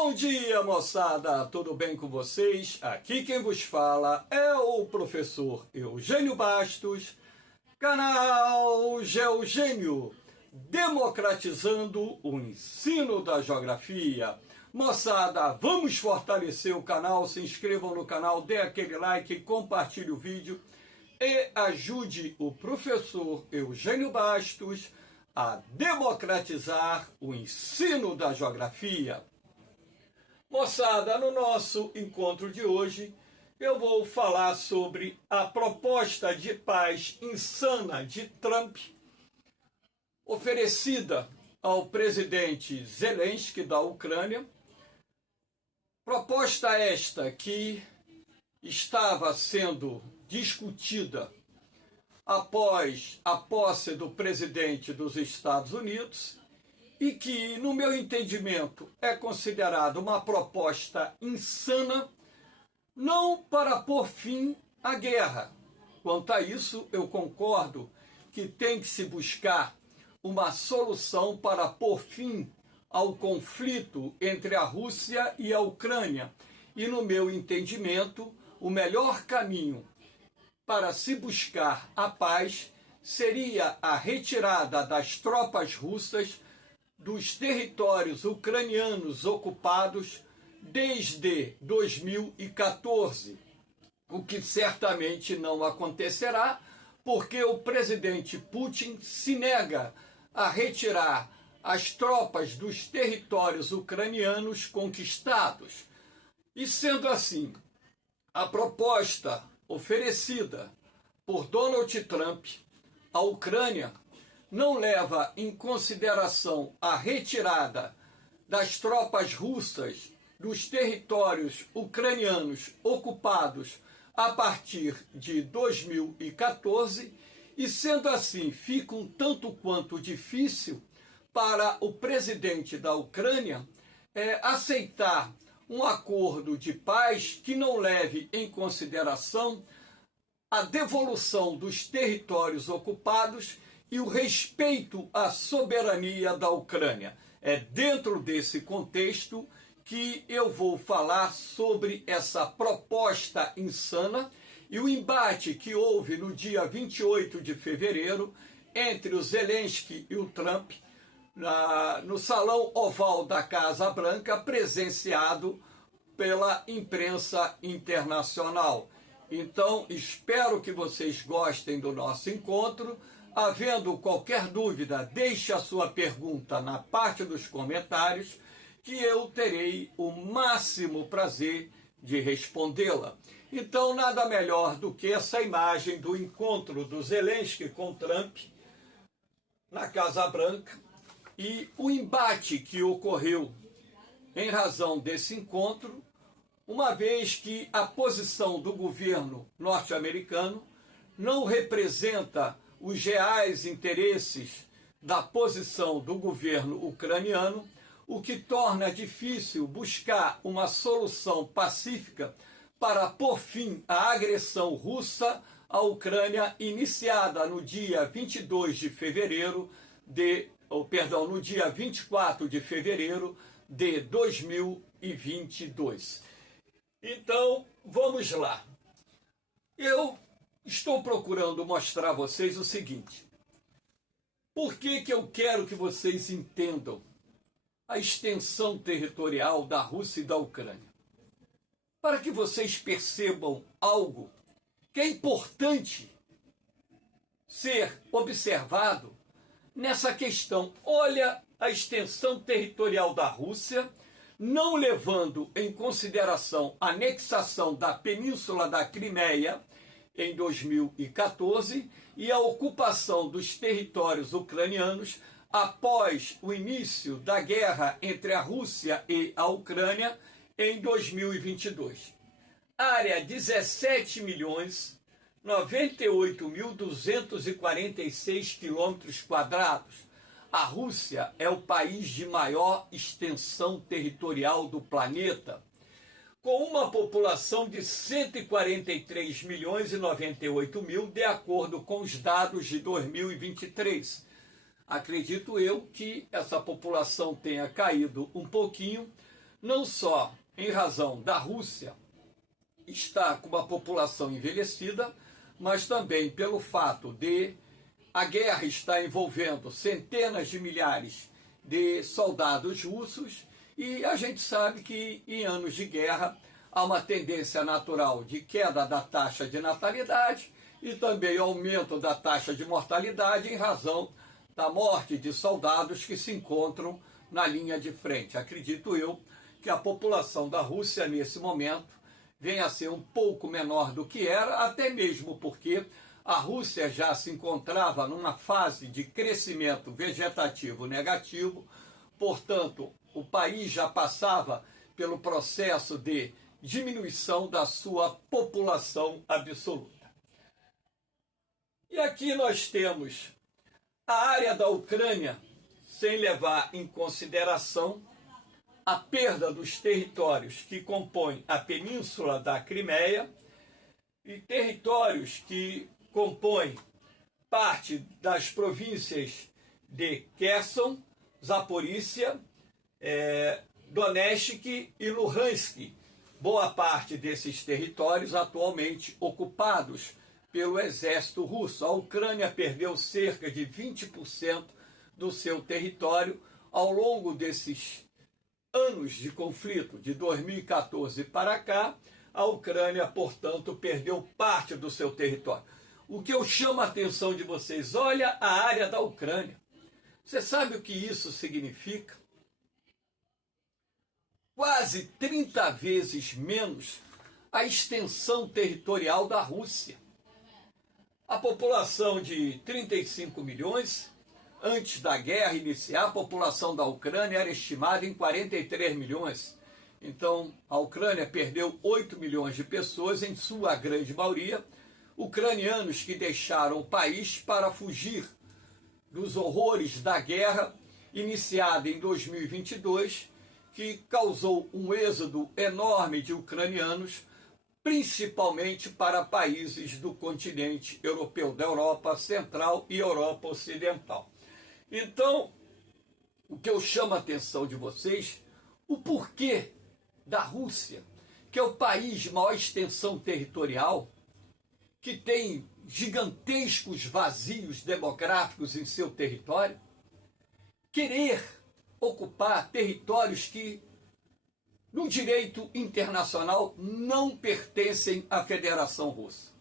Bom dia, moçada! Tudo bem com vocês? Aqui quem vos fala é o professor Eugênio Bastos, canal Geogênio, democratizando o ensino da geografia. Moçada, vamos fortalecer o canal, se inscrevam no canal, dê aquele like, compartilhe o vídeo e ajude o professor Eugênio Bastos a democratizar o ensino da geografia. Moçada, no nosso encontro de hoje, eu vou falar sobre a proposta de paz insana de Trump, oferecida ao presidente Zelensky da Ucrânia. Proposta esta que estava sendo discutida após a posse do presidente dos Estados Unidos e que, no meu entendimento, é considerada uma proposta insana, não para pôr fim à guerra. Quanto a isso, eu concordo que tem que se buscar uma solução para pôr fim ao conflito entre a Rússia e a Ucrânia. E, no meu entendimento, o melhor caminho para se buscar a paz seria a retirada das tropas russas dos territórios ucranianos ocupados desde 2014, o que certamente não acontecerá, porque o presidente Putin se nega a retirar as tropas dos territórios ucranianos conquistados. E sendo assim, a proposta oferecida por Donald Trump à Ucrânia não leva em consideração a retirada das tropas russas dos territórios ucranianos ocupados a partir de 2014 e, sendo assim, fica um tanto quanto difícil para o presidente da Ucrânia aceitar um acordo de paz que não leve em consideração a devolução dos territórios ocupados e o respeito à soberania da Ucrânia. É dentro desse contexto que eu vou falar sobre essa proposta insana e o embate que houve no dia 28 de fevereiro entre o Zelensky e o Trump no Salão Oval da Casa Branca, presenciado pela imprensa internacional. Então, espero que vocês gostem do nosso encontro. Havendo qualquer dúvida, deixe a sua pergunta na parte dos comentários, que eu terei o máximo prazer de respondê-la. Então, nada melhor do que essa imagem do encontro do Zelensky com Trump na Casa Branca e o embate que ocorreu em razão desse encontro, uma vez que a posição do governo norte-americano não representa os reais interesses da posição do governo ucraniano, o que torna difícil buscar uma solução pacífica para pôr fim à agressão russa à Ucrânia iniciada no dia 22 de fevereiro no dia 24 de fevereiro de 2022. Então, vamos lá. Eu estou procurando mostrar a vocês o seguinte. Por que eu quero que vocês entendam a extensão territorial da Rússia e da Ucrânia? Para que vocês percebam algo que é importante ser observado nessa questão. Olha a extensão territorial da Rússia, não levando em consideração a anexação da Península da Crimeia em 2014 e a ocupação dos territórios ucranianos após o início da guerra entre a Rússia e a Ucrânia em 2022. Área 17.098.246 km². A Rússia é o país de maior extensão territorial do planeta, com uma população de 143.098.000, de acordo com os dados de 2023. Acredito eu que essa população tenha caído um pouquinho não só em razão da Rússia estar com uma população envelhecida, mas também pelo fato de a guerra estar envolvendo centenas de milhares de soldados russos, e a gente sabe que em anos de guerra há uma tendência natural de queda da taxa de natalidade e também aumento da taxa de mortalidade em razão da morte de soldados que se encontram na linha de frente. Acredito eu que a população da Rússia nesse momento venha a ser um pouco menor do que era, até mesmo porque a Rússia já se encontrava numa fase de crescimento vegetativo negativo, portanto, o país já passava pelo processo de diminuição da sua população absoluta. E aqui nós temos a área da Ucrânia, sem levar em consideração a perda dos territórios que compõem a península da Crimeia e territórios que compõem parte das províncias de Kherson, Zaporícia, Donetsk e Luhansk. Boa parte desses territórios atualmente ocupados pelo exército russo. A Ucrânia perdeu cerca de 20% do seu território ao longo desses anos de conflito, de 2014 para cá. A Ucrânia, portanto, perdeu parte do seu território. O que eu chamo a atenção de vocês, olha a área da Ucrânia. Você sabe o que isso significa? Quase 30 vezes menos a extensão territorial da Rússia. A população de 35 milhões, antes da guerra iniciar, a população da Ucrânia era estimada em 43 milhões. Então, a Ucrânia perdeu 8 milhões de pessoas, em sua grande maioria, ucranianos que deixaram o país para fugir dos horrores da guerra iniciada em 2022, que causou um êxodo enorme de ucranianos, principalmente para países do continente europeu, da Europa Central e Europa Ocidental. Então, o que eu chamo a atenção de vocês, o porquê da Rússia, que é o país de maior extensão territorial, que tem gigantescos vazios demográficos em seu território, querer ocupar territórios que, no direito internacional, não pertencem à Federação Russa.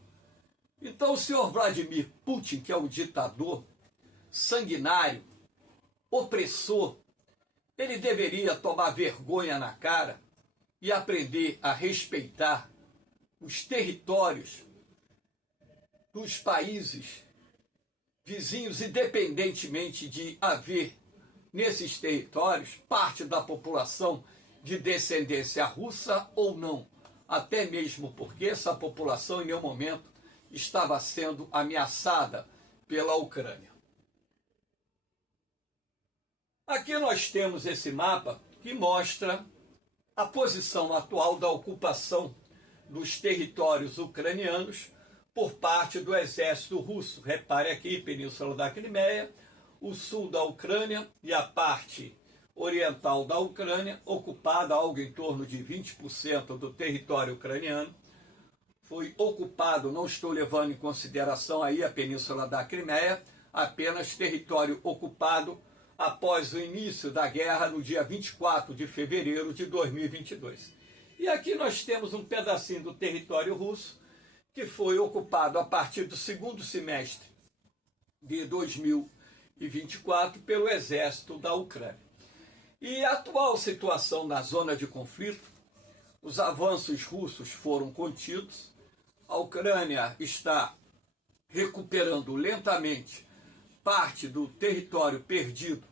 Então, o senhor Vladimir Putin, que é um ditador sanguinário, opressor, ele deveria tomar vergonha na cara e aprender a respeitar os territórios dos países vizinhos, independentemente de haver nesses territórios parte da população de descendência russa ou não, até mesmo porque essa população em nenhum momento estava sendo ameaçada pela Ucrânia. Aqui nós temos esse mapa que mostra a posição atual da ocupação dos territórios ucranianos por parte do exército russo. Repare aqui, Península da Crimeia, o sul da Ucrânia e a parte oriental da Ucrânia, ocupada algo em torno de 20% do território ucraniano. Foi ocupado, não estou levando em consideração aí a Península da Crimeia, apenas território ocupado após o início da guerra no dia 24 de fevereiro de 2022. E aqui nós temos um pedacinho do território russo que foi ocupado a partir do segundo semestre de 2024 pelo exército da Ucrânia. E a atual situação na zona de conflito, os avanços russos foram contidos, a Ucrânia está recuperando lentamente parte do território perdido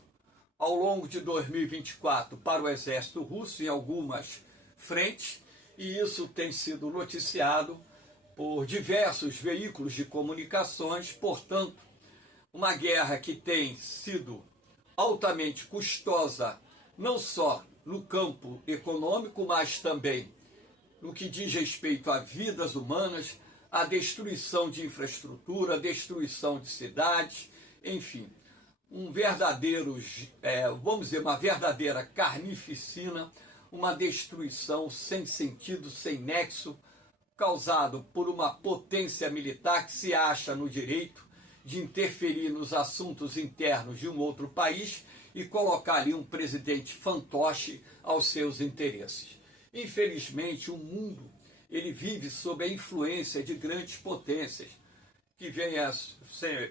ao longo de 2024 para o exército russo em algumas frentes, e isso tem sido noticiado por diversos veículos de comunicações. Portanto, uma guerra que tem sido altamente custosa, não só no campo econômico, mas também no que diz respeito a vidas humanas, a destruição de infraestrutura, a destruição de cidades, enfim, um verdadeiro, vamos dizer, uma verdadeira carnificina, uma destruição sem sentido, sem nexo, causado por uma potência militar que se acha no direito de interferir nos assuntos internos de um outro país e colocar ali um presidente fantoche aos seus interesses. Infelizmente, o mundo ele vive sob a influência de grandes potências,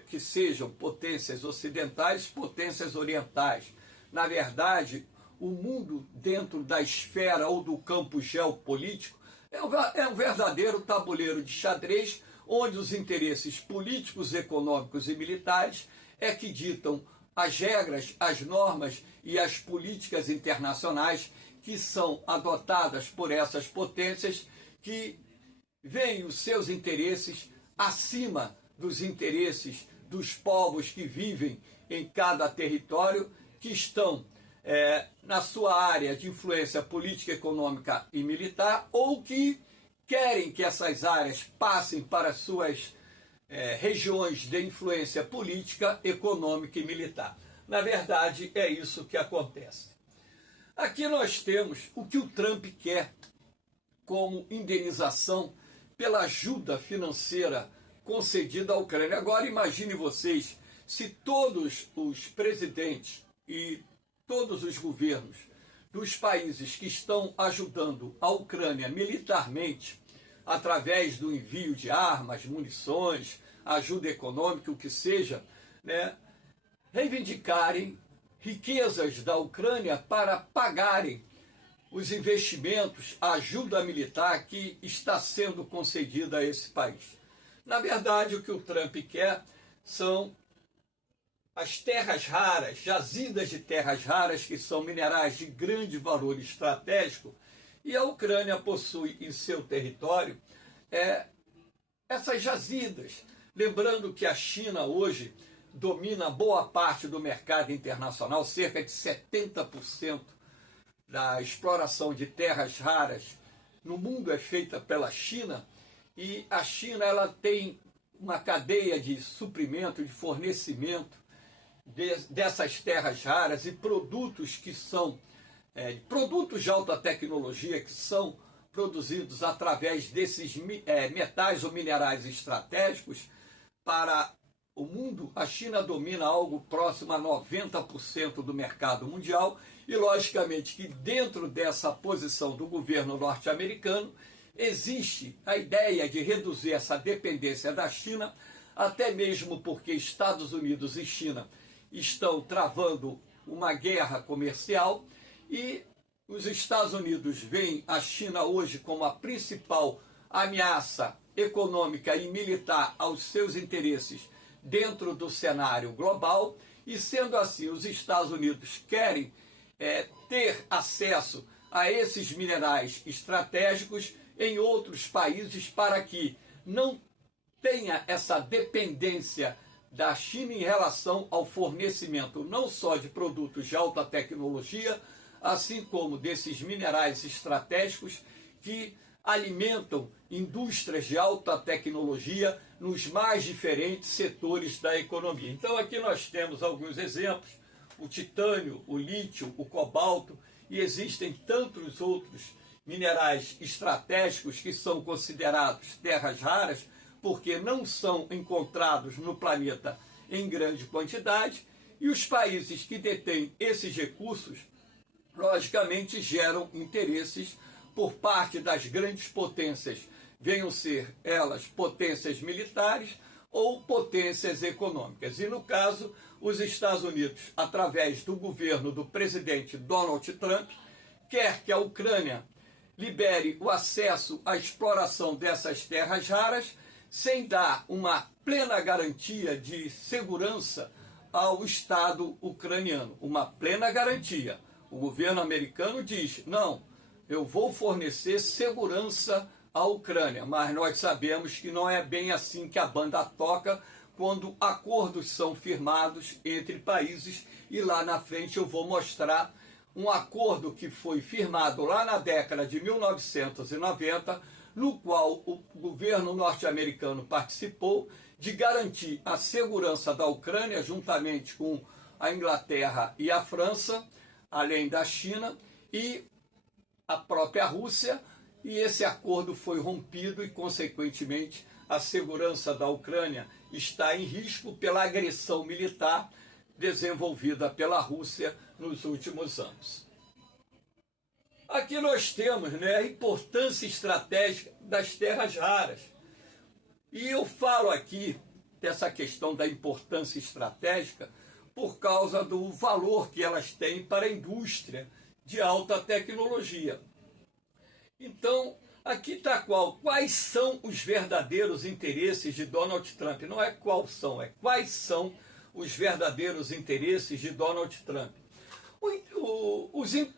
que sejam potências ocidentais, potências orientais. Na verdade, o mundo dentro da esfera ou do campo geopolítico é um verdadeiro tabuleiro de xadrez, onde os interesses políticos, econômicos e militares é que ditam as regras, as normas e as políticas internacionais que são adotadas por essas potências que veem os seus interesses acima dos interesses dos povos que vivem em cada território, que estão na sua área de influência política, econômica e militar, ou que querem que essas áreas passem para suas regiões de influência política, econômica e militar. Na verdade, é isso que acontece. Aqui nós temos o que o Trump quer como indenização pela ajuda financeira concedida à Ucrânia. Agora imagine vocês se todos os presidentes e todos os governos dos países que estão ajudando a Ucrânia militarmente, através do envio de armas, munições, ajuda econômica, o que seja, reivindicarem riquezas da Ucrânia para pagarem os investimentos, a ajuda militar que está sendo concedida a esse país. Na verdade, o que o Trump quer são as terras raras, jazidas de terras raras, que são minerais de grande valor estratégico, e a Ucrânia possui em seu território essas jazidas. Lembrando que a China hoje domina boa parte do mercado internacional, cerca de 70% da exploração de terras raras no mundo é feita pela China, e a China ela tem uma cadeia de suprimento, de fornecimento dessas terras raras e produtos que são produtos de alta tecnologia que são produzidos através desses metais ou minerais estratégicos para o mundo. A China domina algo próximo a 90% do mercado mundial e, logicamente, que dentro dessa posição do governo norte-americano existe a ideia de reduzir essa dependência da China, até mesmo porque Estados Unidos e China estão travando uma guerra comercial e os Estados Unidos veem a China hoje como a principal ameaça econômica e militar aos seus interesses dentro do cenário global, e sendo assim, os Estados Unidos querem ter acesso a esses minerais estratégicos em outros países para que não tenha essa dependência da China em relação ao fornecimento não só de produtos de alta tecnologia, assim como desses minerais estratégicos que alimentam indústrias de alta tecnologia nos mais diferentes setores da economia. Então aqui nós temos alguns exemplos: o titânio, o lítio, o cobalto, e existem tantos outros minerais estratégicos que são considerados terras raras porque não são encontrados no planeta em grande quantidade, e os países que detêm esses recursos, logicamente, geram interesses por parte das grandes potências, venham ser elas potências militares ou potências econômicas. E no caso, os Estados Unidos, através do governo do presidente Donald Trump, quer que a Ucrânia libere o acesso à exploração dessas terras raras, sem dar uma plena garantia de segurança ao Estado ucraniano. Uma plena garantia. O governo americano diz: não, eu vou fornecer segurança à Ucrânia, mas nós sabemos que não é bem assim que a banda toca quando acordos são firmados entre países, e lá na frente eu vou mostrar um acordo que foi firmado lá na década de 1990, no qual o governo norte-americano participou, de garantir a segurança da Ucrânia juntamente com a Inglaterra e a França, além da China, e a própria Rússia, e esse acordo foi rompido e, consequentemente, a segurança da Ucrânia está em risco pela agressão militar desenvolvida pela Rússia nos últimos anos. Aqui nós temos, né, a importância estratégica das terras raras. E eu falo aqui dessa questão da importância estratégica por causa do valor que elas têm para a indústria de alta tecnologia. Então, aqui está quais são os verdadeiros interesses de Donald Trump. Não é qual são, é quais são os verdadeiros interesses de Donald Trump.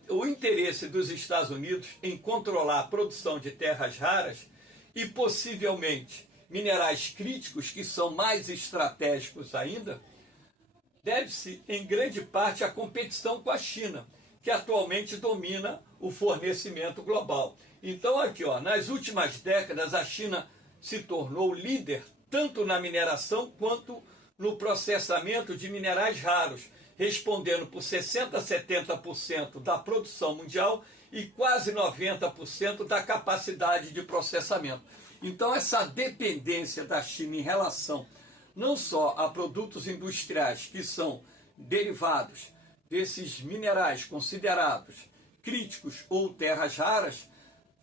O interesse dos Estados Unidos em controlar a produção de terras raras e possivelmente minerais críticos, que são mais estratégicos ainda, deve-se em grande parte à competição com a China, que atualmente domina o fornecimento global. Então aqui, ó, nas últimas décadas a China se tornou líder tanto na mineração quanto no processamento de minerais raros, respondendo por 60% a 70% da produção mundial e quase 90% da capacidade de processamento. Então essa dependência da China em relação não só a produtos industriais que são derivados desses minerais considerados críticos ou terras raras,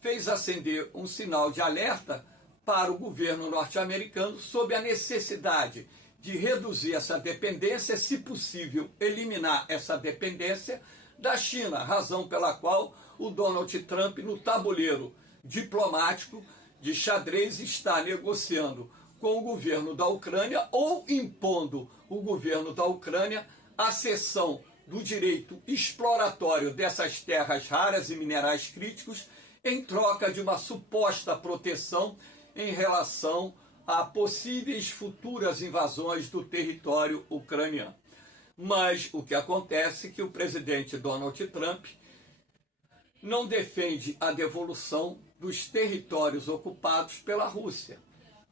fez acender um sinal de alerta para o governo norte-americano sobre a necessidade de reduzir essa dependência, se possível, eliminar essa dependência da China, razão pela qual o Donald Trump, no tabuleiro diplomático de xadrez, está negociando com o governo da Ucrânia ou impondo o governo da Ucrânia a cessão do direito exploratório dessas terras raras e minerais críticos em troca de uma suposta proteção em relação a possíveis futuras invasões do território ucraniano. Mas o que acontece é que o presidente Donald Trump não defende a devolução dos territórios ocupados pela Rússia.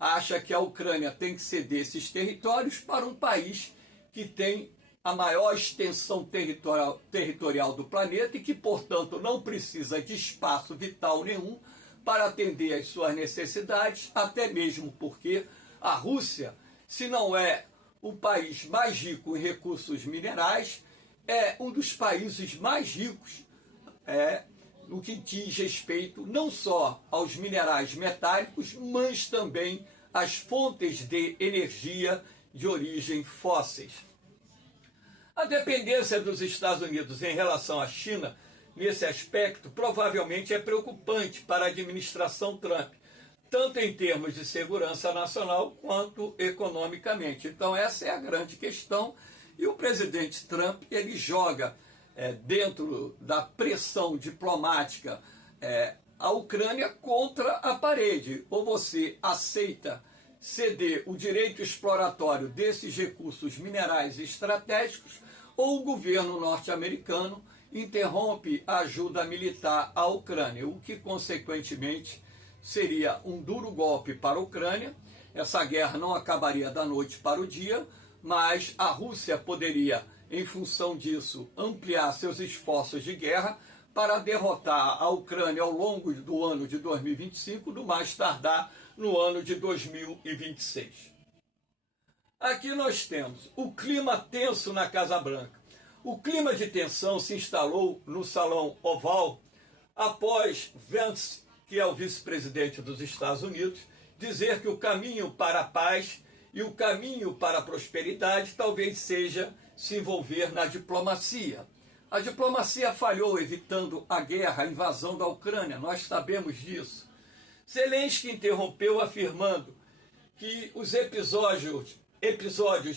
Acha que a Ucrânia tem que ceder esses territórios para um país que tem a maior extensão territorial do planeta e que, portanto, não precisa de espaço vital nenhum para atender às suas necessidades, até mesmo porque a Rússia, se não é o país mais rico em recursos minerais, é um dos países mais ricos no que diz respeito não só aos minerais metálicos, mas também às fontes de energia de origem fósseis. A dependência dos Estados Unidos em relação à China, nesse aspecto, provavelmente é preocupante para a administração Trump, tanto em termos de segurança nacional quanto economicamente. Então essa é a grande questão, e o presidente Trump ele joga dentro da pressão diplomática a Ucrânia contra a parede. Ou você aceita ceder o direito exploratório desses recursos minerais estratégicos, ou o governo norte-americano interrompe a ajuda militar à Ucrânia, o que consequentemente seria um duro golpe para a Ucrânia. Essa guerra não acabaria da noite para o dia, mas a Rússia poderia, em função disso, ampliar seus esforços de guerra para derrotar a Ucrânia ao longo do ano de 2025, no mais tardar no ano de 2026. Aqui nós temos o clima tenso na Casa Branca. O clima de tensão se instalou no Salão Oval após Vance, que é o vice-presidente dos Estados Unidos, dizer que o caminho para a paz e o caminho para a prosperidade talvez seja se envolver na diplomacia. A diplomacia falhou evitando a guerra, a invasão da Ucrânia, nós sabemos disso. Zelensky interrompeu afirmando que os episódios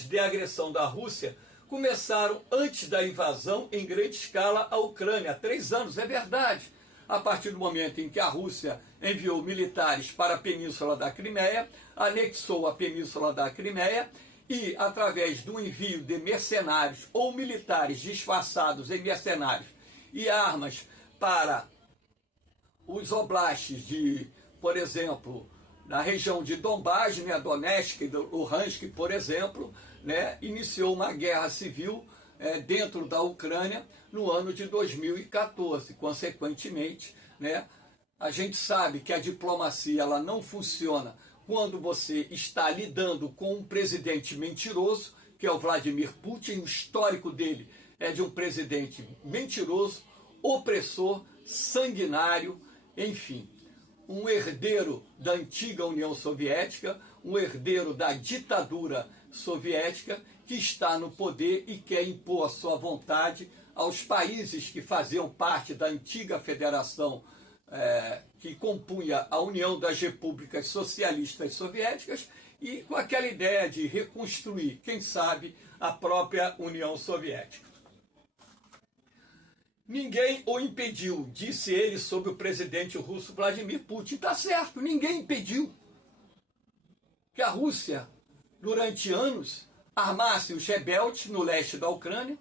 de agressão da Rússia começaram antes da invasão em grande escala à Ucrânia, há 3 anos, é verdade. A partir do momento em que a Rússia enviou militares para a Península da Crimeia, anexou a Península da Crimeia e, através do envio de mercenários ou militares disfarçados em mercenários e armas para os oblastes de, por exemplo, na região de Donbas, Donetsk e Luhansk, por exemplo, iniciou uma guerra civil dentro da Ucrânia no ano de 2014. Consequentemente, né, a gente sabe que a diplomacia ela não funciona quando você está lidando com um presidente mentiroso, que é o Vladimir Putin. O histórico dele é de um presidente mentiroso, opressor, sanguinário, enfim, um herdeiro da antiga União Soviética, um herdeiro da ditadura soviética, que está no poder e quer impor a sua vontade aos países que faziam parte da antiga federação que compunha a União das Repúblicas Socialistas Soviéticas, e com aquela ideia de reconstruir, quem sabe, a própria União Soviética. Ninguém o impediu, disse ele sobre o presidente russo Vladimir Putin. Está certo, ninguém impediu que a Rússia, durante anos, armasse os rebeldes no leste da Ucrânia,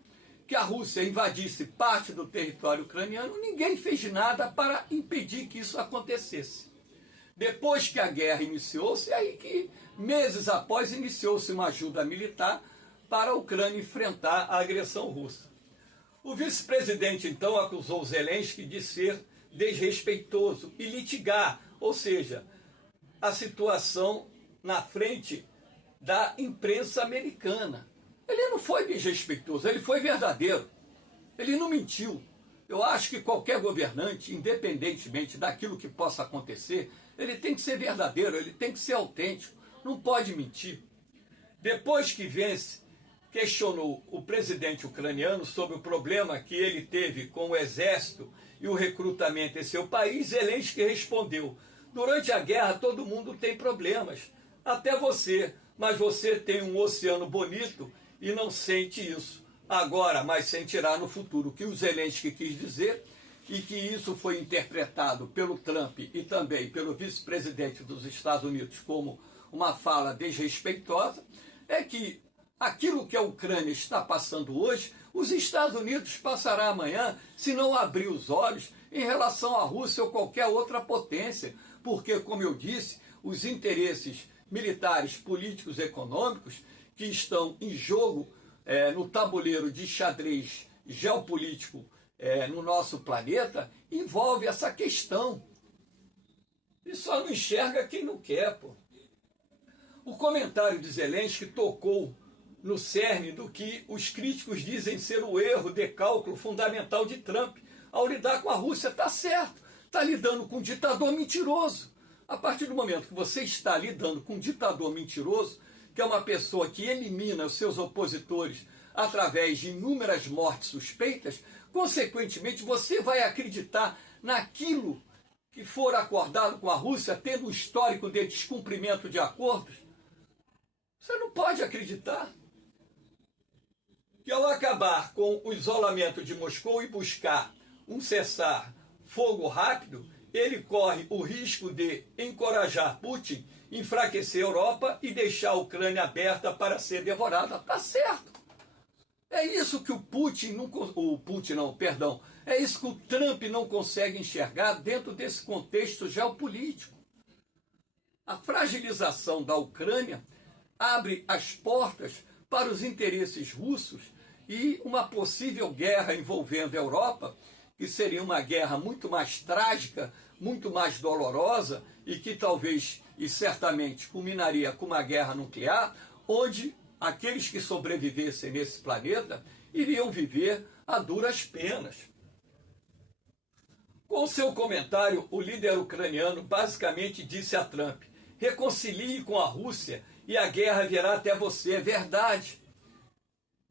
que a Rússia invadisse parte do território ucraniano. Ninguém fez nada para impedir que isso acontecesse. Depois que a guerra iniciou-se, é aí que, meses após, iniciou-se uma ajuda militar para a Ucrânia enfrentar a agressão russa. O vice-presidente, então, acusou Zelensky de ser desrespeitoso e litigar, ou seja, a situação na frente da imprensa americana. Ele não foi desrespeitoso, ele foi verdadeiro. Ele não mentiu. Eu acho que qualquer governante, independentemente daquilo que possa acontecer, ele tem que ser verdadeiro, ele tem que ser autêntico, não pode mentir. Depois que vence, questionou o presidente ucraniano sobre o problema que ele teve com o exército e o recrutamento em seu país. Zelensky respondeu: durante a guerra todo mundo tem problemas, até você, mas você tem um oceano bonito e não sente isso agora, mas sentirá no futuro. O que o Zelensky quis dizer, e que isso foi interpretado pelo Trump e também pelo vice-presidente dos Estados Unidos como uma fala desrespeitosa, é que aquilo que a Ucrânia está passando hoje, os Estados Unidos passará amanhã, se não abrir os olhos em relação à Rússia ou qualquer outra potência, porque, como eu disse, os interesses militares, políticos, econômicos que estão em jogo no tabuleiro de xadrez geopolítico no nosso planeta, envolve essa questão. E só não enxerga quem não quer, pô. O comentário de Zelensky tocou no cerne do que os críticos dizem ser o erro de cálculo fundamental de Trump ao lidar com a Rússia. Está certo, está lidando com um ditador mentiroso. A partir do momento que você está lidando com um ditador mentiroso, que é uma pessoa que elimina os seus opositores através de inúmeras mortes suspeitas, consequentemente você vai acreditar naquilo que for acordado com a Rússia, tendo um histórico de descumprimento de acordos. Você não pode acreditar que, ao acabar com o isolamento de Moscou e buscar um cessar-fogo rápido, ele corre o risco de encorajar Putin, enfraquecer a Europa e deixar a Ucrânia aberta para ser devorada. Está certo. É isso que é isso que o Trump não consegue enxergar dentro desse contexto geopolítico. A fragilização da Ucrânia abre as portas para os interesses russos e uma possível guerra envolvendo a Europa, que seria uma guerra muito mais trágica, muito mais dolorosa e que talvez e certamente culminaria com uma guerra nuclear, onde aqueles que sobrevivessem nesse planeta iriam viver a duras penas. Com seu comentário, o líder ucraniano basicamente disse a Trump: reconcilie com a Rússia e a guerra virá até você. É verdade.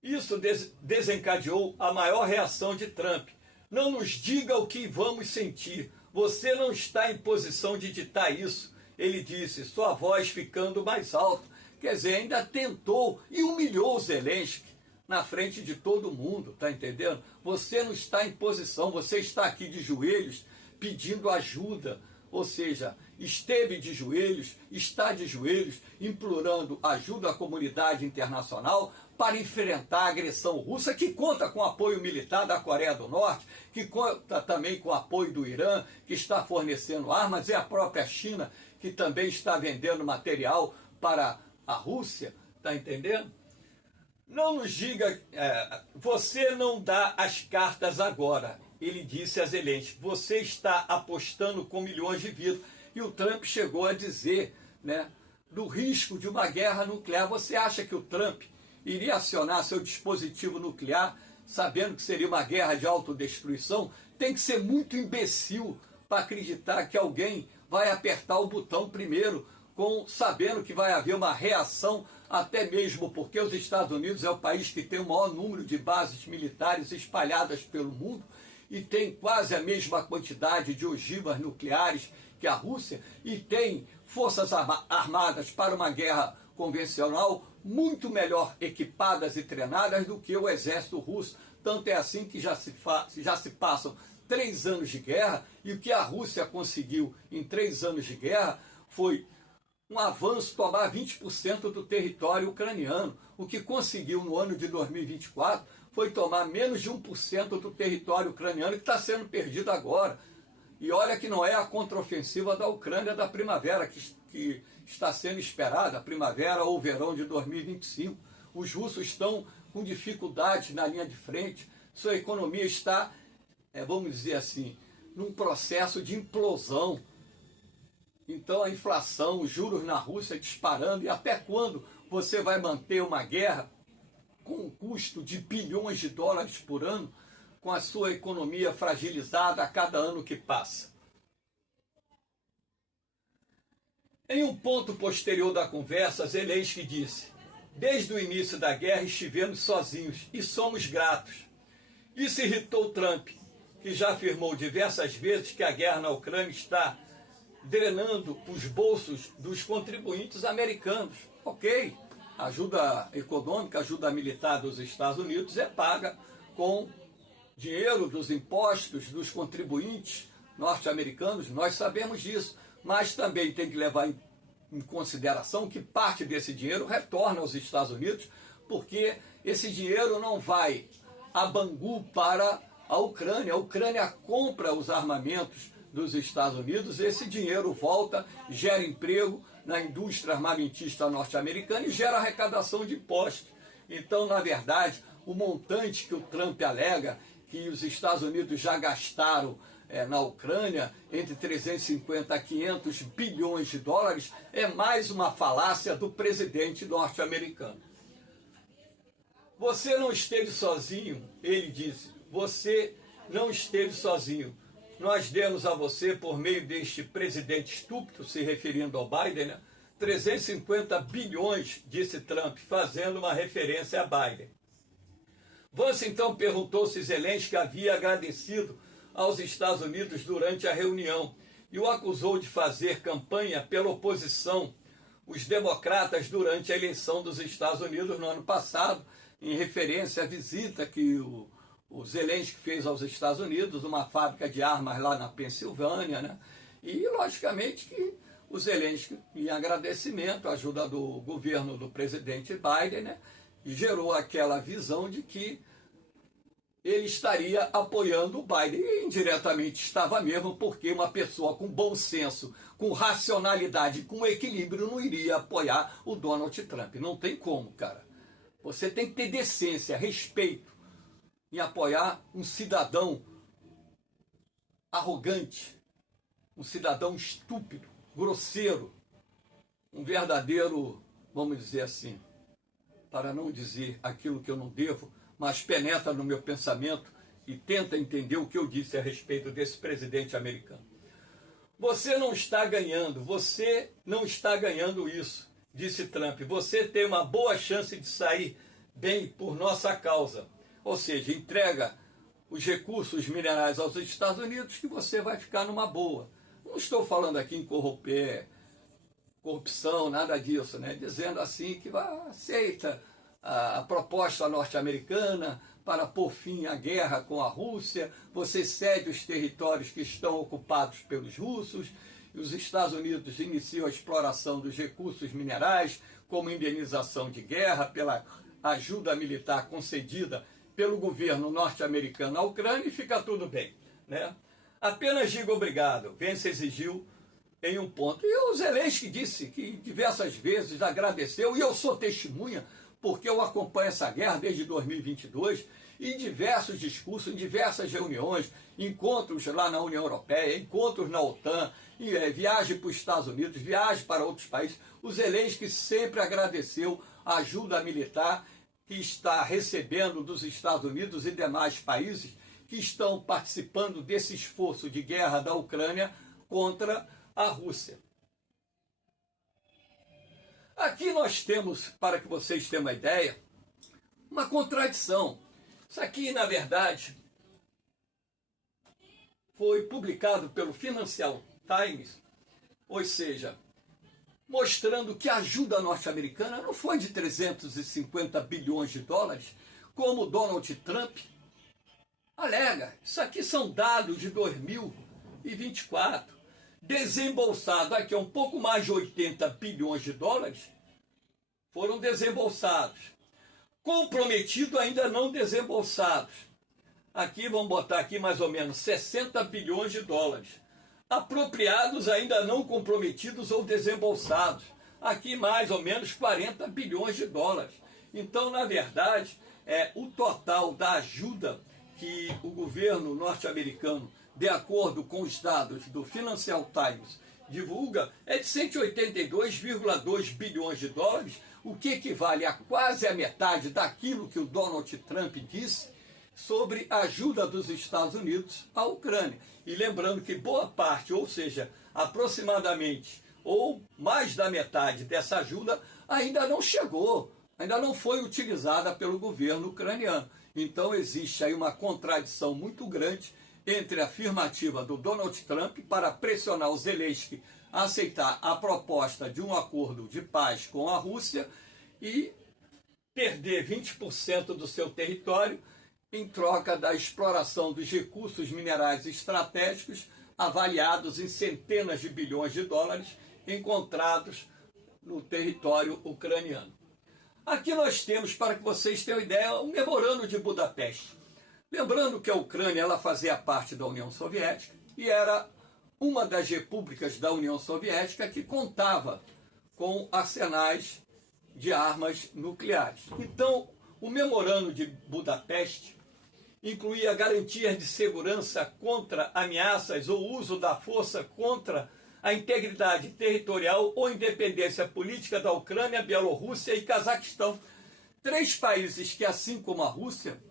Isso desencadeou a maior reação de Trump. Não nos diga o que vamos sentir. Você não está em posição de ditar isso. Ele disse, sua voz ficando mais alta. Quer dizer, ainda tentou e humilhou o Zelensky na frente de todo mundo, tá entendendo? Você não está em posição, você está aqui de joelhos pedindo ajuda. Ou seja, esteve de joelhos, está de joelhos, implorando ajuda à comunidade internacional para enfrentar a agressão russa, que conta com o apoio militar da Coreia do Norte, que conta também com o apoio do Irã, que está fornecendo armas, e a própria China, que também está vendendo material para a Rússia, tá entendendo? não nos diga, você não dá as cartas agora, ele disse a Zelensky, você está apostando com milhões de vidas. E o Trump chegou a dizer, né, do risco de uma guerra nuclear. Você acha que o Trump iria acionar seu dispositivo nuclear sabendo que seria uma guerra de autodestruição? Tem que ser muito imbecil para acreditar que alguém vai apertar o botão primeiro, sabendo que vai haver uma reação, até mesmo porque os Estados Unidos é o país que tem o maior número de bases militares espalhadas pelo mundo e tem quase a mesma quantidade de ogivas nucleares que a Rússia, e tem forças armadas para uma guerra convencional muito melhor equipadas e treinadas do que o exército russo. Tanto é assim que já se passam 3 anos de guerra, e o que a Rússia conseguiu em 3 anos de guerra foi um avanço, tomar 20% do território ucraniano. O que conseguiu no ano de 2024 foi tomar menos de 1% do território ucraniano, que está sendo perdido agora. E olha que não é a contraofensiva da Ucrânia da primavera que está sendo esperada, a primavera ou o verão de 2025. Os russos estão com dificuldades na linha de frente, sua economia está, vamos dizer assim, num processo de implosão. Então a inflação, os juros na Rússia disparando, e até quando você vai manter uma guerra com um custo de bilhões de dólares por ano, com a sua economia fragilizada a cada ano que passa? Em um ponto posterior da conversa, Zelensky disse: desde o início da guerra estivemos sozinhos e somos gratos. Isso irritou Trump, que já afirmou diversas vezes que a guerra na Ucrânia está drenando os bolsos dos contribuintes americanos. Ok, ajuda econômica, ajuda militar dos Estados Unidos é paga com dinheiro dos impostos dos contribuintes norte-americanos, nós sabemos disso, mas também tem que levar em consideração que parte desse dinheiro retorna aos Estados Unidos, porque esse dinheiro não vai a Bangu para a Ucrânia compra os armamentos dos Estados Unidos, esse dinheiro volta, gera emprego na indústria armamentista norte-americana e gera arrecadação de impostos. Então, na verdade, o montante que o Trump alega que os Estados Unidos já gastaram na Ucrânia, entre 350 a 500 bilhões de dólares, é mais uma falácia do presidente norte-americano. Você não esteve sozinho, ele disse, você não esteve sozinho. Nós demos a você, por meio deste presidente estúpido, se referindo ao Biden, né, 350 bilhões, disse Trump, fazendo uma referência a Biden. Vance então perguntou se Zelensky havia agradecido aos Estados Unidos durante a reunião e o acusou de fazer campanha pela oposição, os democratas, durante a eleição dos Estados Unidos no ano passado, em referência à visita que o Zelensky fez aos Estados Unidos, uma fábrica de armas lá na Pensilvânia, né? E, logicamente, que o Zelensky, em agradecimento à ajuda do governo do presidente Biden, né, gerou aquela visão de que ele estaria apoiando o Biden. E indiretamente estava mesmo, porque uma pessoa com bom senso, com racionalidade, com equilíbrio, não iria apoiar o Donald Trump. Não tem como, cara. Você tem que ter decência, respeito em apoiar um cidadão arrogante, um cidadão estúpido, grosseiro, um verdadeiro, vamos dizer assim, para não dizer aquilo que eu não devo, mas penetra no meu pensamento e tenta entender o que eu disse a respeito desse presidente americano. Você não está ganhando isso, disse Trump. Você tem uma boa chance de sair bem por nossa causa. Ou seja, entrega os recursos minerais aos Estados Unidos que você vai ficar numa boa. Não estou falando aqui em corrupção, nada disso, né? Dizendo assim que aceita a proposta norte-americana para pôr fim à guerra com a Rússia, você cede os territórios que estão ocupados pelos russos, e os Estados Unidos iniciam a exploração dos recursos minerais como indenização de guerra pela ajuda militar concedida pelo governo norte-americano à Ucrânia, e fica tudo bem, né? Apenas diga obrigado, Vance exigiu em um ponto. E o Zelensky disse que diversas vezes agradeceu, e eu sou testemunha, porque eu acompanho essa guerra desde 2022, em diversos discursos, em diversas reuniões, encontros lá na União Europeia, encontros na OTAN, viagem para os Estados Unidos, viagem para outros países. O Zelensky sempre agradeceu a ajuda militar que está recebendo dos Estados Unidos e demais países que estão participando desse esforço de guerra da Ucrânia contra a Rússia. Aqui nós temos, para que vocês tenham uma ideia, uma contradição. Isso aqui, na verdade, foi publicado pelo Financial Times, ou seja, mostrando que a ajuda norte-americana não foi de 350 bilhões de dólares, como Donald Trump alega. Isso aqui são dados de 2024. Desembolsado aqui um pouco mais de 80 bilhões de dólares foram desembolsados. Comprometido ainda não desembolsados. Aqui vamos botar aqui mais ou menos 60 bilhões de dólares. Apropriados ainda não comprometidos ou desembolsados. Aqui mais ou menos 40 bilhões de dólares. Então, na verdade, o total da ajuda que o governo norte-americano, de acordo com os dados do Financial Times, divulga, é de 182,2 bilhões de dólares, o que equivale a quase a metade daquilo que o Donald Trump disse sobre a ajuda dos Estados Unidos à Ucrânia. E lembrando que boa parte, ou seja, aproximadamente, ou mais da metade dessa ajuda ainda não chegou, ainda não foi utilizada pelo governo ucraniano. Então existe aí uma contradição muito grande entre a afirmativa do Donald Trump para pressionar o Zelensky a aceitar a proposta de um acordo de paz com a Rússia e perder 20% do seu território em troca da exploração dos recursos minerais estratégicos avaliados em centenas de bilhões de dólares encontrados no território ucraniano. Aqui nós temos, para que vocês tenham ideia, um memorando de Budapeste. Lembrando que a Ucrânia ela fazia parte da União Soviética e era uma das repúblicas da União Soviética que contava com arsenais de armas nucleares. Então, o memorando de Budapeste incluía garantias de segurança contra ameaças ou uso da força contra a integridade territorial ou independência política da Ucrânia, Bielorrússia e Cazaquistão. 3 países que, assim como a Rússia,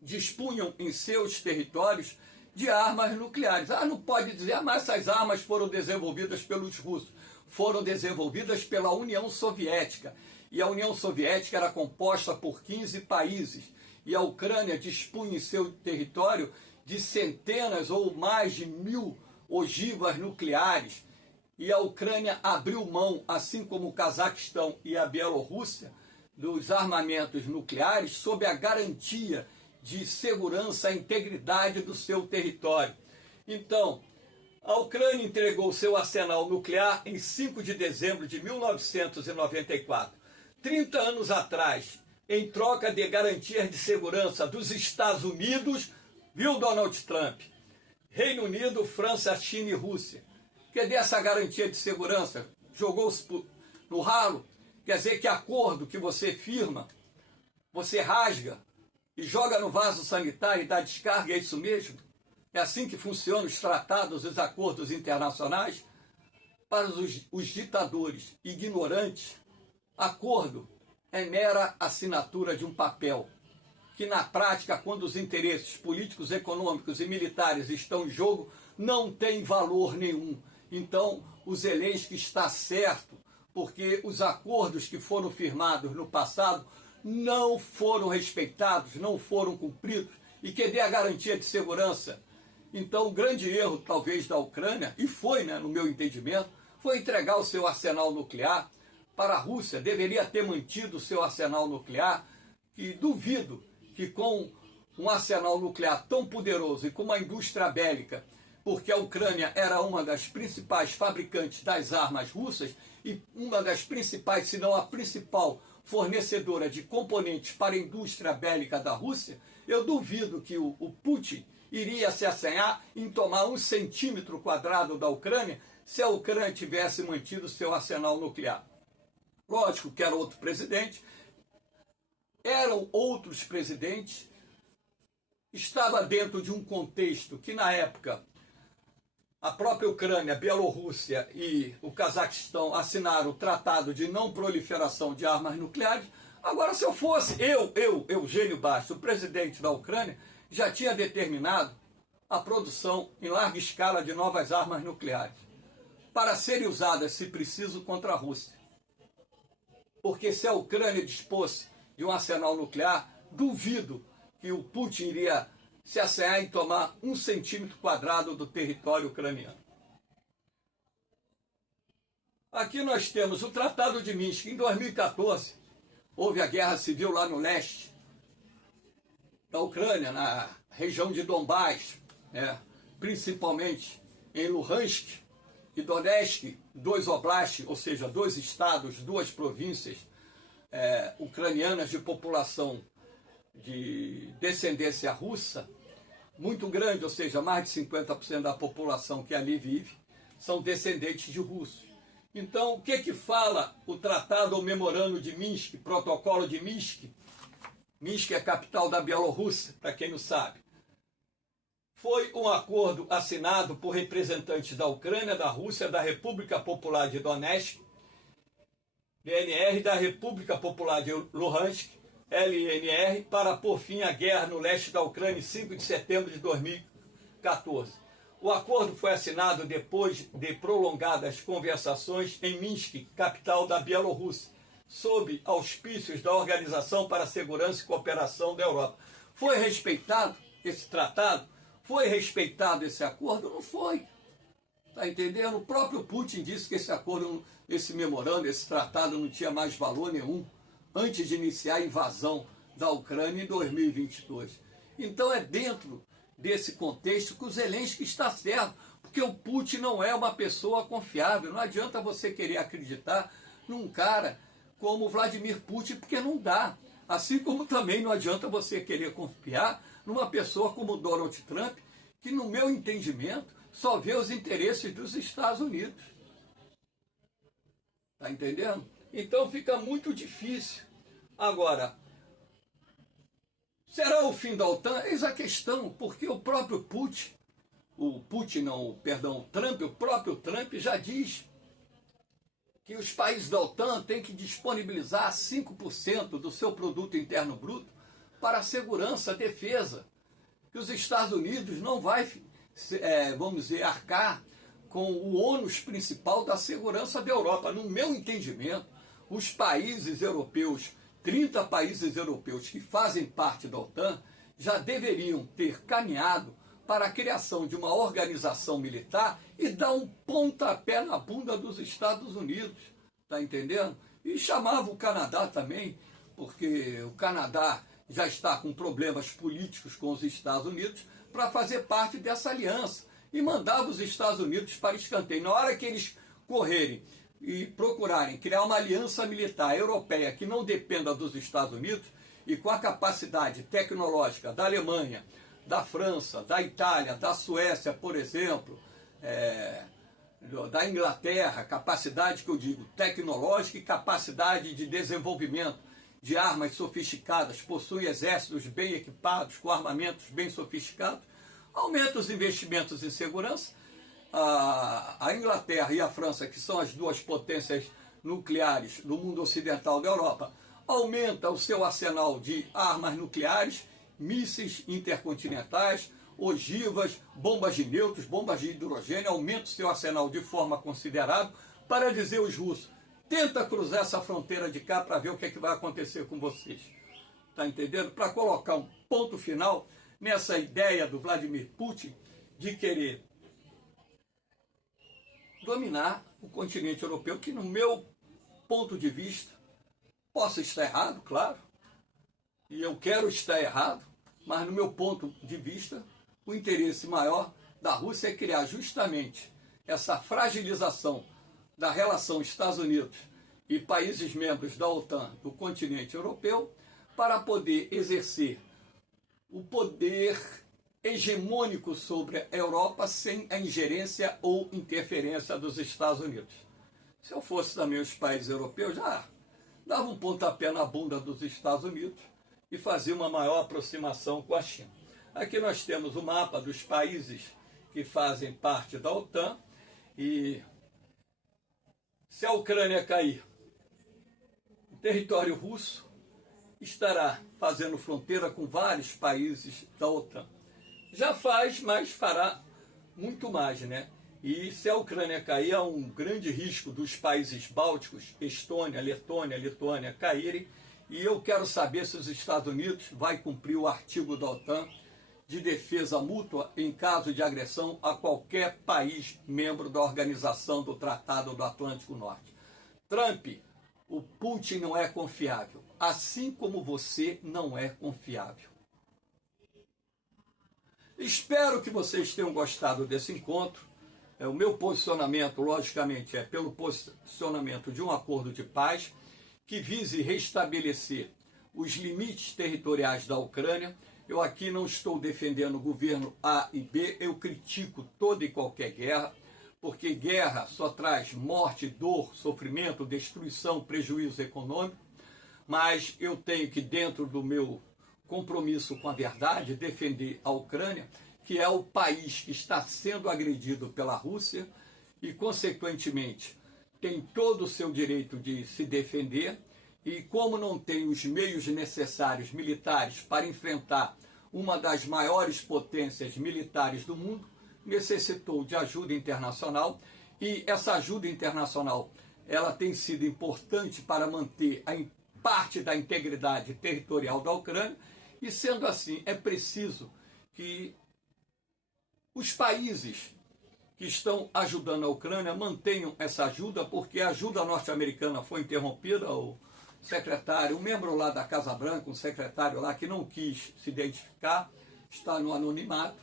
dispunham em seus territórios de armas nucleares. Não pode dizer, mas essas armas foram desenvolvidas pelos russos. Foram desenvolvidas pela União Soviética. E a União Soviética era composta por 15 países. E a Ucrânia dispunha em seu território de centenas ou mais de 1000 ogivas nucleares. E a Ucrânia abriu mão, assim como o Cazaquistão e a Bielorrússia, dos armamentos nucleares sob a garantia de segurança e integridade do seu território. Então, a Ucrânia entregou seu arsenal nuclear em 5 de dezembro de 1994. 30 anos atrás, em troca de garantias de segurança dos Estados Unidos, viu Donald Trump, Reino Unido, França, China e Rússia. Cadê essa garantia de segurança? Jogou-se no ralo? Quer dizer que acordo que você firma, você rasga e joga no vaso sanitário e dá descarga, é isso mesmo? É assim que funcionam os tratados, os acordos internacionais? Para os ditadores ignorantes, acordo é mera assinatura de um papel, que na prática, quando os interesses políticos, econômicos e militares estão em jogo, não tem valor nenhum. Então, o Zelensky está certo, porque os acordos que foram firmados no passado não foram respeitados, não foram cumpridos, e que dê a garantia de segurança. Então, o grande erro, talvez, da Ucrânia, e foi, no meu entendimento, foi entregar o seu arsenal nuclear para a Rússia. Deveria ter mantido o seu arsenal nuclear, que duvido que com um arsenal nuclear tão poderoso e com uma indústria bélica, porque a Ucrânia era uma das principais fabricantes das armas russas e uma das principais, se não a principal, fornecedora de componentes para a indústria bélica da Rússia, eu duvido que o Putin iria se assanhar em tomar 1 centímetro quadrado da Ucrânia se a Ucrânia tivesse mantido seu arsenal nuclear. Lógico que era outro presidente, eram outros presidentes, estava dentro de um contexto que, na época, a própria Ucrânia, a Bielorrússia e o Cazaquistão assinaram o Tratado de Não Proliferação de Armas Nucleares. Agora, se eu fosse, Eugênio Bastos, o presidente da Ucrânia, já tinha determinado a produção em larga escala de novas armas nucleares, para serem usadas, se preciso, contra a Rússia. Porque se a Ucrânia dispôs de um arsenal nuclear, duvido que o Putin iria se assanhar em tomar 1 centímetro quadrado do território ucraniano. Aqui nós temos o Tratado de Minsk. Em 2014, houve a guerra civil lá no leste da Ucrânia, na região de Donbás, principalmente em Luhansk e Donetsk, 2 oblasts, ou seja, 2 estados, 2 províncias ucranianas de população de descendência russa, muito grande, ou seja, mais de 50% da população que ali vive são descendentes de russos. Então, o que fala o Tratado ou Memorando de Minsk, Protocolo de Minsk? Minsk é a capital da Bielorrússia, para quem não sabe. Foi um acordo assinado por representantes da Ucrânia, da Rússia, da República Popular de Donetsk, DNR, da República Popular de Luhansk, LNR, para pôr fim à guerra no leste da Ucrânia em 5 de setembro de 2014. O acordo foi assinado depois de prolongadas conversações em Minsk, capital da Bielorrússia, sob auspícios da Organização para a Segurança e Cooperação da Europa. Foi respeitado esse tratado? Foi respeitado esse acordo? Não foi. Está entendendo? O próprio Putin disse que esse acordo, esse memorando, esse tratado não tinha mais valor nenhum antes de iniciar a invasão da Ucrânia em 2022. Então é dentro desse contexto que o Zelensky está certo, porque o Putin não é uma pessoa confiável. Não adianta você querer acreditar num cara como Vladimir Putin, porque não dá. Assim como também não adianta você querer confiar numa pessoa como Donald Trump, que, no meu entendimento, só vê os interesses dos Estados Unidos. Está entendendo? Então fica muito difícil. Agora, será o fim da OTAN? Eis a questão, porque o próprio Putin, o próprio Trump já diz que os países da OTAN têm que disponibilizar 5% do seu produto interno bruto para a segurança, a defesa, que os Estados Unidos não vai, vamos dizer, arcar com o ônus principal da segurança da Europa. No meu entendimento, os países europeus, 30 países europeus que fazem parte da OTAN, já deveriam ter caminhado para a criação de uma organização militar e dar um pontapé na bunda dos Estados Unidos, tá entendendo? E chamava o Canadá também, porque o Canadá já está com problemas políticos com os Estados Unidos, para fazer parte dessa aliança. E mandava os Estados Unidos para escanteio. Na hora que eles correrem e procurarem criar uma aliança militar europeia que não dependa dos Estados Unidos, e com a capacidade tecnológica da Alemanha, da França, da Itália, da Suécia, por exemplo, da Inglaterra, capacidade que eu digo tecnológica e capacidade de desenvolvimento de armas sofisticadas, possui exércitos bem equipados, com armamentos bem sofisticados, aumenta os investimentos em segurança. A Inglaterra e a França, que são as 2 potências nucleares do mundo ocidental da Europa, aumenta o seu arsenal de armas nucleares, mísseis intercontinentais, ogivas, bombas de nêutrons, bombas de hidrogênio, aumenta o seu arsenal de forma considerável, para dizer aos russos: tenta cruzar essa fronteira de cá para ver o que é que vai acontecer com vocês. Está entendendo? Para colocar um ponto final nessa ideia do Vladimir Putin de querer dominar o continente europeu, que, no meu ponto de vista, posso estar errado, claro, e eu quero estar errado, mas, no meu ponto de vista, o interesse maior da Rússia é criar justamente essa fragilização da relação Estados Unidos e países membros da OTAN do continente europeu, para poder exercer o poder hegemônico sobre a Europa sem a ingerência ou interferência dos Estados Unidos. Se eu fosse também os países europeus, já dava um pontapé na bunda dos Estados Unidos e fazer uma maior aproximação com a China. Aqui nós temos o mapa dos países que fazem parte da OTAN, e se a Ucrânia cair, o território russo estará fazendo fronteira com vários países da OTAN. Já faz, mas fará muito mais, né? E se a Ucrânia cair, há um grande risco dos países bálticos, Estônia, Letônia, Lituânia, caírem. E eu quero saber se os Estados Unidos vai cumprir o artigo da OTAN de defesa mútua em caso de agressão a qualquer país membro da Organização do Tratado do Atlântico Norte. Trump, o Putin não é confiável, assim como você não é confiável. Espero que vocês tenham gostado desse encontro. O meu posicionamento, logicamente, é pelo posicionamento de um acordo de paz que vise restabelecer os limites territoriais da Ucrânia. Eu aqui não estou defendendo o governo A e B, eu critico toda e qualquer guerra, porque guerra só traz morte, dor, sofrimento, destruição, prejuízo econômico, mas eu tenho que, dentro do meu compromisso com a verdade, defender a Ucrânia, que é o país que está sendo agredido pela Rússia e, consequentemente, tem todo o seu direito de se defender, e como não tem os meios necessários militares para enfrentar uma das maiores potências militares do mundo, necessitou de ajuda internacional, e essa ajuda internacional ela tem sido importante para manter a parte da integridade territorial da Ucrânia, e sendo assim, é preciso que os países que estão ajudando a Ucrânia mantenham essa ajuda, porque a ajuda norte-americana foi interrompida. O secretário, um membro lá da Casa Branca, um secretário lá que não quis se identificar, está no anonimato.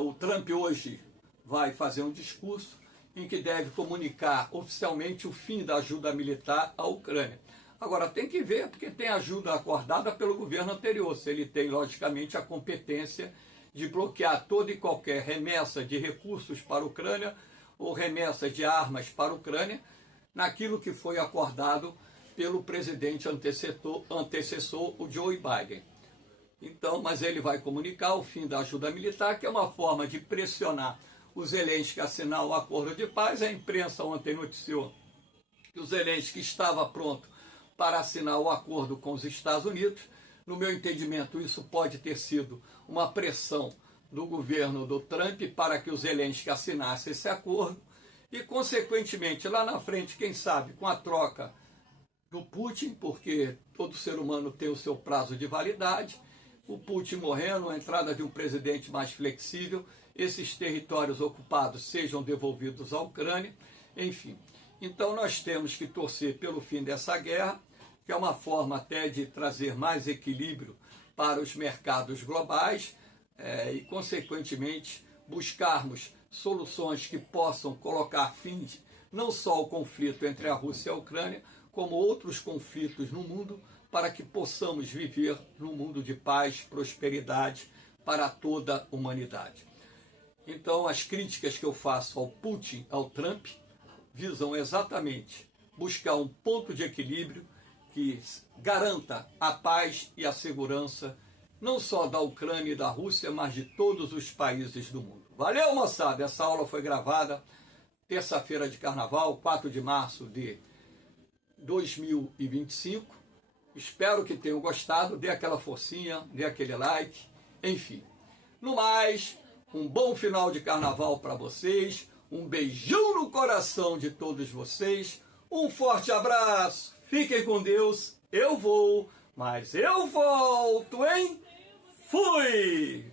O Trump hoje vai fazer um discurso em que deve comunicar oficialmente o fim da ajuda militar à Ucrânia. Agora, tem que ver, porque tem ajuda acordada pelo governo anterior, se ele tem, logicamente, a competência de bloquear toda e qualquer remessa de recursos para a Ucrânia ou remessas de armas para a Ucrânia, naquilo que foi acordado pelo presidente antecessor, o Joe Biden. Então, mas ele vai comunicar o fim da ajuda militar, que é uma forma de pressionar o Zelensky a assinar o acordo de paz. A imprensa ontem noticiou que o Zelensky estava pronto para assinar o acordo com os Estados Unidos. No meu entendimento, isso pode ter sido uma pressão do governo do Trump para que o Zelensky assinasse esse acordo e, consequentemente, lá na frente, quem sabe, com a troca do Putin, porque todo ser humano tem o seu prazo de validade, o Putin morrendo, a entrada de um presidente mais flexível, esses territórios ocupados sejam devolvidos à Ucrânia, enfim. Então nós temos que torcer pelo fim dessa guerra, que é uma forma até de trazer mais equilíbrio para os mercados globais e, consequentemente, buscarmos soluções que possam colocar fim não só ao conflito entre a Rússia e a Ucrânia, como outros conflitos no mundo, para que possamos viver num mundo de paz, prosperidade para toda a humanidade. Então, as críticas que eu faço ao Putin, ao Trump, visam exatamente buscar um ponto de equilíbrio que garanta a paz e a segurança, não só da Ucrânia e da Rússia, mas de todos os países do mundo. Valeu, moçada! Essa aula foi gravada terça-feira de Carnaval, 4 de março de 2025. Espero que tenham gostado. Dê aquela forcinha, dê aquele like, enfim. No mais, um bom final de Carnaval para vocês. Um beijão no coração de todos vocês. Um forte abraço. Fiquem com Deus. Eu vou, mas eu volto, hein? Fui!